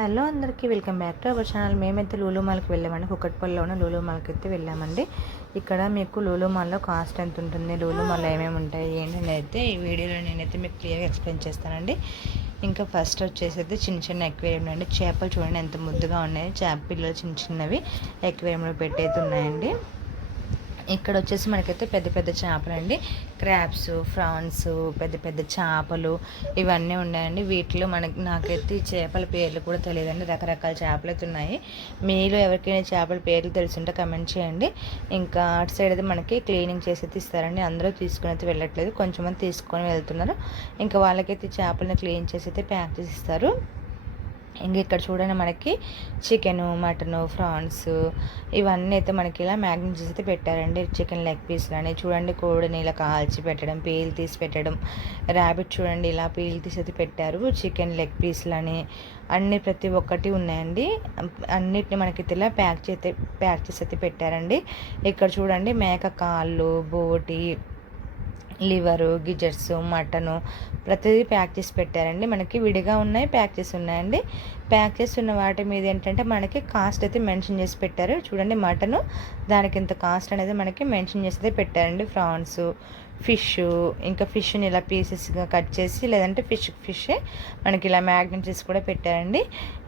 Hello అందరికీ welcome back to our channel. మేమైతే లూలు మాల్కి వెళ్ళామండి. కుకట్పల్లిలో ఉన్న లూలు మాల్కి అయితే వెళ్ళామండి. ఇక్కడ మీకు లూలు మాల్లో కాస్ట్ ఎంత ఉంటుంది, లూలు మాల్లో ఏమేమి ఉంటాయి ఏంటని అయితే ఈ వీడియోలో నేనైతే మీకు క్లియర్గా ఎక్స్ప్లెయిన్ చేస్తానండి. ఇంకా ఫస్ట్ వచ్చేసి అయితే చిన్న చిన్న ఎక్వేరియం అండి. చేపలు చూడండి ఎంత ముద్దుగా ఉన్నాయి. చేప పిల్లలు చిన్న చిన్నవి ఎక్వేరియంలో పెట్టయితే ఉన్నాయండి. ఇక్కడ వచ్చేసి మనకైతే పెద్ద పెద్ద చేపలండి, క్రాబ్స్, ఫ్రాన్స్, పెద్ద పెద్ద చేపలు ఇవన్నీ ఉన్నాయండి. వీటిలో నాకైతే ఈ చేపల పేర్లు కూడా తెలియదండి. రకరకాల చేపలు అయితే ఉన్నాయి. మీలో ఎవరికైనా చేపల పేర్లు తెలుసుంటే కమెంట్ చేయండి. ఇంకా అటు సైడ్ అయితే మనకి క్లీనింగ్ చేసి అయితే ఇస్తారండి. అందరూ తీసుకుని అయితే వెళ్ళట్లేదు, కొంచెంమంది తీసుకొని వెళ్తున్నారు. ఇంకా వాళ్ళకైతే చేపలను క్లీన్ చేసి అయితే ప్యాక్ చేసి ఇస్తారు. ఇంక ఇక్కడ చూడండి మనకి చికెను, మటను, ఫ్రాన్స్ ఇవన్నీ అయితే మనకి ఇలా మ్యాగ్నెట్ చేసి అయితే పెట్టారండి. చికెన్ లెగ్ పీస్లు అని చూడండి, కోడిని ఇలా కాల్చి పెట్టడం, పీల్ తీసి పెట్టడం. ర్యాబిట్ చూడండి ఇలా పీల్ తీసి అయితే పెట్టారు. చికెన్ లెగ్ పీస్లు అని అన్ని ప్రతి ఒక్కటి ఉన్నాయండి. అన్నిటిని మనకి ఇలా ప్యాక్ చేసి అయితే పెట్టారండి. ఇక్కడ చూడండి మేక కాళ్ళు, బోటి, లివరు, గిజర్స్, మటను ప్రతిదీ ప్యాక్ చేసి పెట్టారండి. మనకి విడిగా ఉన్నాయి, ప్యాక్ చేసి ఉన్నాయండి. ప్యాక్ చేసి ఉన్న వాటి మీద ఏంటంటే మనకి కాస్ట్ అయితే మెన్షన్ చేసి పెట్టారు. చూడండి మటను దానికి ఇంత కాస్ట్ అనేది మనకి మెన్షన్ చేసి అయితే పెట్టారండి. ఫ్రాన్స్, ఫిష్, ఇంకా ఫిష్ని ఇలా పీసెస్గా కట్ చేసి లేదంటే ఫిషే మనకి ఇలా మ్యాగ్నెట్ చేసి కూడా పెట్టారండి.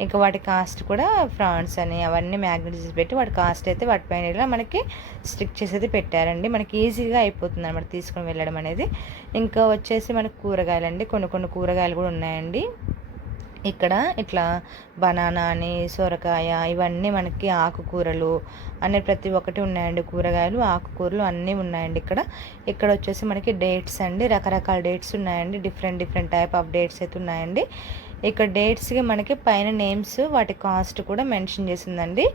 ఇంకా వాటి కాస్ట్ కూడా ఫ్రాన్స్ అని అవన్నీ మ్యాగ్నెట్ చేసి పెట్టి వాటి కాస్ట్ అయితే వాటిపైన ఇలా మనకి స్టిక్ చేసి అయితే పెట్టారండి. మనకి ఈజీగా అయిపోతుంది అన్నమాట తీసుకొని వెళ్ళడం అనేది. ఇంకా వచ్చేసి మనకి కూరగాయలండి, కొన్ని కూరగాయలు కూడా ఉన్నాయండి. ఇక్కడ ఇట్లా బనానా అని, సొరకాయ ఇవన్నీ మనకి ఆకుకూరలు అనే ప్రతి ఒక్కటి ఉన్నాయండి. కూరగాయలు, ఆకుకూరలు అన్నీ ఉన్నాయండి. ఇక్కడ వచ్చేసి మనకి డేట్స్ అండి, రకరకాల డేట్స్ ఉన్నాయండి. డిఫరెంట్ టైప్ ఆఫ్ డేట్స్ అయితే ఉన్నాయండి. ఇక్కడ డేట్స్కి మనకి పైన నేమ్స్, వాటి కాస్ట్ కూడా మెన్షన్ చేసిందండి.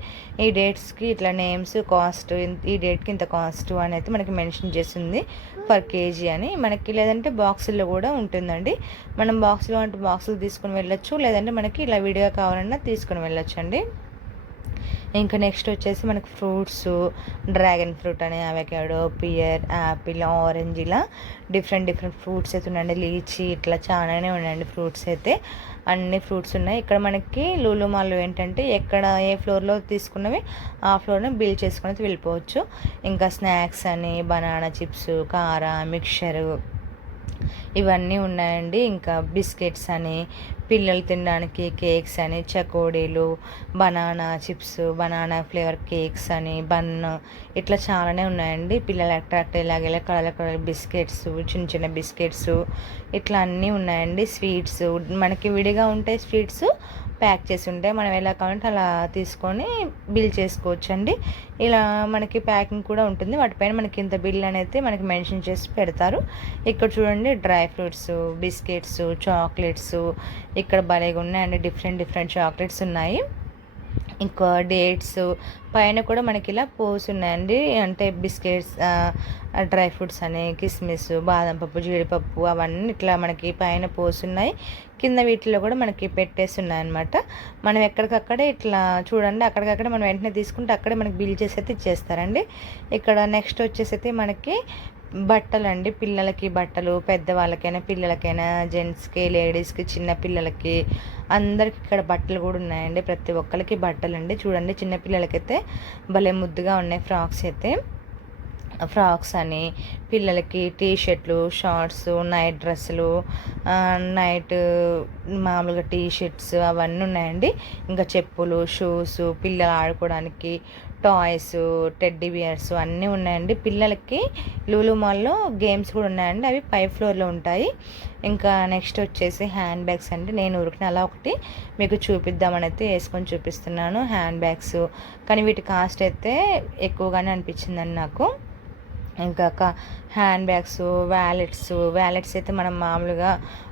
ఈ డేట్స్కి ఇట్లా నేమ్స్, కాస్ట్, ఈ డేట్కి ఇంత కాస్ట్ అని అయితే మనకి మెన్షన్ చేసింది పర్ కేజీ అని. మనకి లేదంటే బాక్సుల్లో కూడా ఉంటుందండి. మనం బాక్స్లో అంటే బాక్సులు తీసుకుని వెళ్ళొచ్చు, లేదంటే మనకి ఇలా విడిగా కావాలన్నా తీసుకుని వెళ్ళొచ్చు అండి. ఇంకా నెక్స్ట్ వచ్చేసి మనకి ఫ్రూట్స్, డ్రాగన్ ఫ్రూట్ అని, అవకాడో, పియర్, యాపిల్, ఆరెంజ్ ఇలా డిఫరెంట్ ఫ్రూట్స్ అయితే ఉన్నాయండి. లీచీ ఇట్లా చాలానే ఉన్నాయండి ఫ్రూట్స్ అయితే. అన్ని ఫ్రూట్స్ ఉన్నాయి. ఇక్కడ మనకి లూలు మాల్లో ఏంటంటే ఎక్కడ ఏ ఫ్లోర్లో తీసుకున్నవి ఆ ఫ్లోర్ని బిల్ చేసుకుని వెళ్ళిపోవచ్చు. ఇంకా స్నాక్స్ అని, బనానా చిప్స్, కారా, మిక్చరు ఇవన్నీ ఉన్నాయండి. ఇంకా బిస్కెట్స్ అని, పిల్లలు తినడానికి కేక్స్ అని, చకోడీలు, banana chips, banana flavour cakes అని, బన్ ఇట్లా చాలానే ఉన్నాయండి. పిల్లలు అట్రాక్ట్ అయ్యేలాగా కలర్ బిస్కెట్స్, చిన్న బిస్కెట్స్ ఇట్లా అన్నీ ఉన్నాయండి. స్వీట్స్ మనకి విడిగా ఉంటాయి, స్వీట్స్ ప్యాక్ చేసి ఉంటాయి. మనం ఎలా కావాలంటే అలా తీసుకొని బిల్ చేసుకోవచ్చు అండి. ఇలా మనకి ప్యాకింగ్ కూడా ఉంటుంది. వాటిపైన మనకి ఇంత బిల్ అనేది మనకి మెన్షన్ చేసి పెడతారు. ఇక్కడ చూడండి డ్రై ఫ్రూట్స్, బిస్కెట్స్, చాక్లెట్స్ ఇక్కడ భలేగా ఉన్నాయండి. డిఫరెంట్ చాక్లెట్స్ ఉన్నాయి. ఇంకా డేట్స్ పైన కూడా మనకి ఇలా పోసి ఉన్నాయండి. అంటే బిస్కెట్స్, డ్రై ఫ్రూట్స్ అని, కిస్మిస్, బాదం పప్పు, జీడిపప్పు అవన్నీ ఇట్లా మనకి పైన పోసి ఉన్నాయి. కింద వీటిలో కూడా మనకి పెట్టేసి ఉన్నాయన్నమాట. మనం ఎక్కడికక్కడే ఇట్లా చూడండి, అక్కడికక్కడే మనం వెంటనే తీసుకుంటే అక్కడే మనకి బిల్ చేసి అయితే ఇచ్చేస్తారండి. ఇక్కడ నెక్స్ట్ వచ్చేసి అయితే మనకి బట్టలు అండి. పిల్లలకి బట్టలు, పెద్దవాళ్ళకైనా పిల్లలకైనా, జెంట్స్కి, లేడీస్కి, చిన్న పిల్లలకి అందరికి ఇక్కడ బట్టలు కూడా ఉన్నాయండి. ప్రతి ఒక్కరికి బట్టలు అండి. చూడండి చిన్నపిల్లలకైతే భలే ముద్దుగా ఉన్నాయి ఫ్రాక్స్ అయితే. ఫ్రాక్స్ అని, పిల్లలకి టీ షర్ట్లు, షార్ట్స్, నైట్ డ్రెస్సులు, నైట్ మామూలుగా టీ షర్ట్స్ అవన్నీ ఉన్నాయండి. ఇంకా చెప్పులు, షూస్, పిల్లలు ఆడుకోవడానికి టాయ్స్, టెడ్డీ బియర్స్ అన్నీ ఉన్నాయండి. పిల్లలకి లూలు మాల్లో గేమ్స్ కూడా ఉన్నాయండి. అవి పై ఫ్లోర్లో ఉంటాయి. ఇంకా నెక్స్ట్ వచ్చేసి హ్యాండ్ బ్యాగ్స్ అండి. నేను ఊరికి అలా ఒకటి మీకు చూపిద్దామని అయితే వేసుకొని చూపిస్తున్నాను హ్యాండ్ బ్యాగ్స్. కానీ వీటి కాస్ట్ అయితే ఎక్కువగానే అనిపించిందండి నాకు. ఇంకా హ్యాండ్ బ్యాగ్స్, వ్యాలెట్స్ అయితే మనం మామూలుగా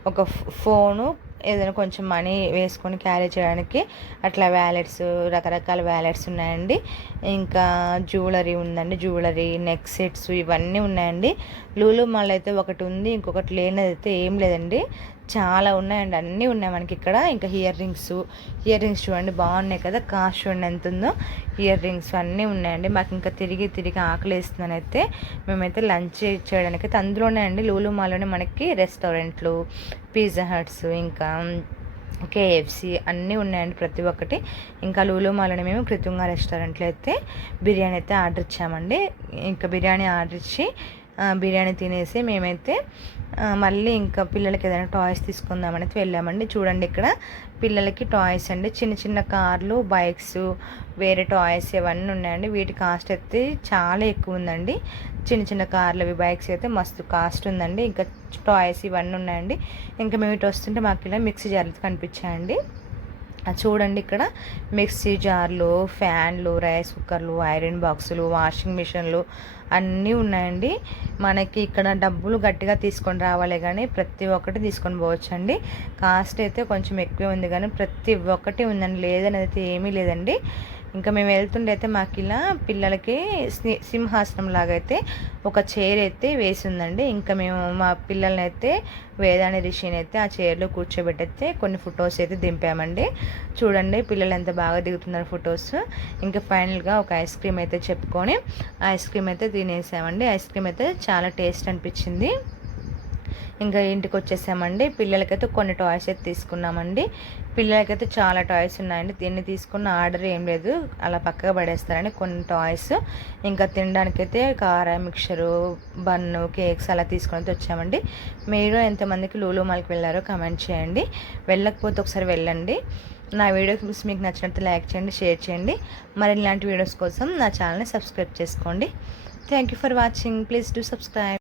ఒక ఫోను ఏదైనా కొంచెం మనీ వేసుకొని క్యారీ చేయడానికి అట్లా వ్యాలెట్స్, రకరకాల వ్యాలెట్స్ ఉన్నాయండి. ఇంకా జ్యువెలరీ ఉందండి, జ్యువెలరీ, నెక్ సెట్స్ ఇవన్నీ ఉన్నాయండి. లూలు మాల్ అయితే ఒకటి ఉంది, ఇంకొకటి లేనిది అయితే ఏం లేదండి. చాలా ఉన్నాయండి, అన్నీ ఉన్నాయి మనకి ఇక్కడ. ఇంకా ఇయర్ రింగ్స్ చూడండి బాగున్నాయి కదా, కాస్ట్ చూడండి ఎంత ఉందో. ఇయర్ రింగ్స్ అన్నీ ఉన్నాయండి. మాకు ఇంకా తిరిగి ఆకలి వేస్తుందని అయితే మేమైతే లంచ్ చేయడానికి అయితే అందులోనే అండి లూలు మాల్లోనే మనకి రెస్టారెంట్లు, పిజ్జా హట్స్, ఇంకా కేఎఫ్సి అన్నీ ఉన్నాయండి ప్రతి ఒక్కటి. ఇంకా లూలు మాల్ని మేము కృతుంగా రెస్టారెంట్లో అయితే బిర్యానీ అయితే ఆర్డర్ ఇచ్చామండి. ఇంకా బిర్యానీ ఆర్డర్ ఇచ్చి బిర్యానీ తినేసి మేమైతే మళ్ళీ ఇంకా పిల్లలకి ఏదైనా టాయ్స్ తీసుకుందామని వెళ్ళామండి. చూడండి ఇక్కడ పిల్లలకి టాయ్స్ అండి, చిన్న చిన్న కార్లు, బైక్స్, వేరే టాయ్స్ ఇవన్నీ ఉన్నాయండి. వీటి కాస్ట్ అయితే చాలా ఎక్కువ ఉందండి. చిన్న చిన్న కార్లు అవి బైక్స్ అయితే మస్తు కాస్ట్ ఉందండి. ఇంకా టాయ్స్ ఇవన్నీ ఉన్నాయండి. ఇంకా మేము ఇటు వస్తుంటే మాకు ఇలా మిక్సీ జార్లు కనిపించాయండి. చూడండి ఇక్కడ మిక్సీ జార్లు, ఫ్యాన్లు, రైస్ కుక్కర్లు, ఐరన్ బాక్సులు, వాషింగ్ మిషన్లు అన్నీ ఉన్నాయండి. మనకి ఇక్కడ డబ్బులు గట్టిగా తీసుకొని రావాలి కానీ ప్రతి ఒక్కటి తీసుకొని పోవచ్చండి. కాస్ట్ అయితే కొంచెం ఎక్కువే ఉంది కానీ ప్రతి ఒక్కటి ఉందండి, లేదని అయితే ఏమీ లేదండి. ఇంకా మేము వెళ్తుండే అయితే మాకు ఇలా పిల్లలకి సింహాసనం లాగా అయితే ఒక చైర్ అయితే వేసి ఉందండి. ఇంకా మేము మా పిల్లల్ని అయితే వేదాని రిషిని అయితే ఆ చైర్లో కూర్చోబెట్టయితే కొన్ని ఫొటోస్ అయితే దింపామండి. చూడండి పిల్లలు ఎంత బాగా దిగుతున్నారు ఫొటోస్. ఇంకా ఫైనల్గా ఒక ఐస్ క్రీమ్ అయితే చెప్పుకొని ఐస్ క్రీమ్ అయితే తినేసామండి. ఐస్ క్రీమ్ అయితే చాలా టేస్ట్ అనిపించింది. ఇంకా ఇంటికి వచ్చేసామండి. పిల్లలకైతే కొన్ని టాయ్స్ అయితే తీసుకున్నామండి. పిల్లలకైతే చాలా టాయ్స్ ఉన్నాయండి. దీన్ని తీసుకున్న ఆర్డర్ ఏం లేదు, అలా పక్కగా పడేస్తారని కొన్ని టాయ్స్. ఇంకా తినడానికైతే కార, మిక్చరు, బన్ను, కేక్స్ అలా తీసుకొని వచ్చామండి. మీరు ఎంతమందికి లూలు మాల్కి వెళ్ళారో కమెంట్ చేయండి. వెళ్ళకపోతే ఒకసారి వెళ్ళండి. నా వీడియోస్ మీకు నచ్చినట్టు లైక్ చేయండి, షేర్ చేయండి. మరి ఇలాంటి వీడియోస్ కోసం నా ఛానల్ని సబ్స్క్రైబ్ చేసుకోండి. Thank you for watching. Please do subscribe.